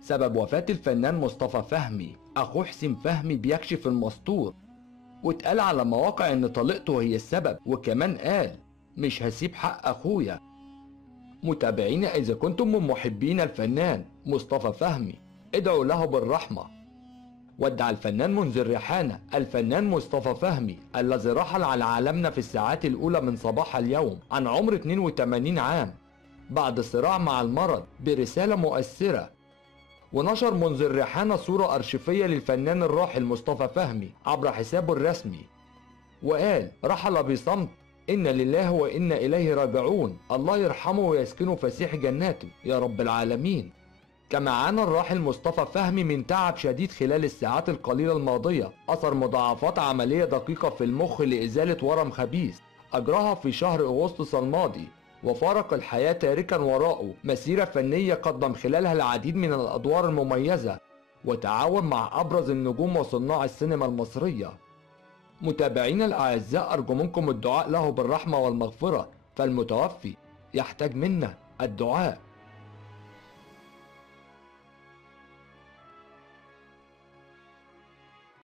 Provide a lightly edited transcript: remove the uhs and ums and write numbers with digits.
سبب وفاة الفنان مصطفى فهمي، أخوه حسين فهمي بيكشف المستور، واتقال على مواقع إن طليقته هي السبب، وكمان قال مش هسيب حق أخويا. متابعينا، إذا كنتم من محبين الفنان مصطفى فهمي ادعوا له بالرحمة. ودع الفنان منذر ريحانة الفنان مصطفى فهمي الذي رحل على عالمنا في الساعات الأولى من صباح اليوم عن عمر 82 عام بعد صراع مع المرض برسالة مؤثرة. ونشر منذر ريحانة صورة أرشيفية للفنان الراحل مصطفى فهمي عبر حسابه الرسمي، وقال رحل بصمت، إن لله وإنا إليه راجعون، الله يرحمه ويسكنه فسيح جناته يا رب العالمين. كما عانى الراحل مصطفى فهمي من تعب شديد خلال الساعات القليلة الماضية أثر مضاعفات عملية دقيقة في المخ لإزالة ورم خبيث أجراها في شهر أغسطس الماضي، وفارق الحياة تاركا وراءه مسيرة فنية قدم خلالها العديد من الأدوار المميزة وتعاون مع أبرز النجوم وصناع السينما المصرية. متابعينا الأعزاء، أرجو منكم الدعاء له بالرحمة والمغفرة، فالمتوفي يحتاج منا الدعاء.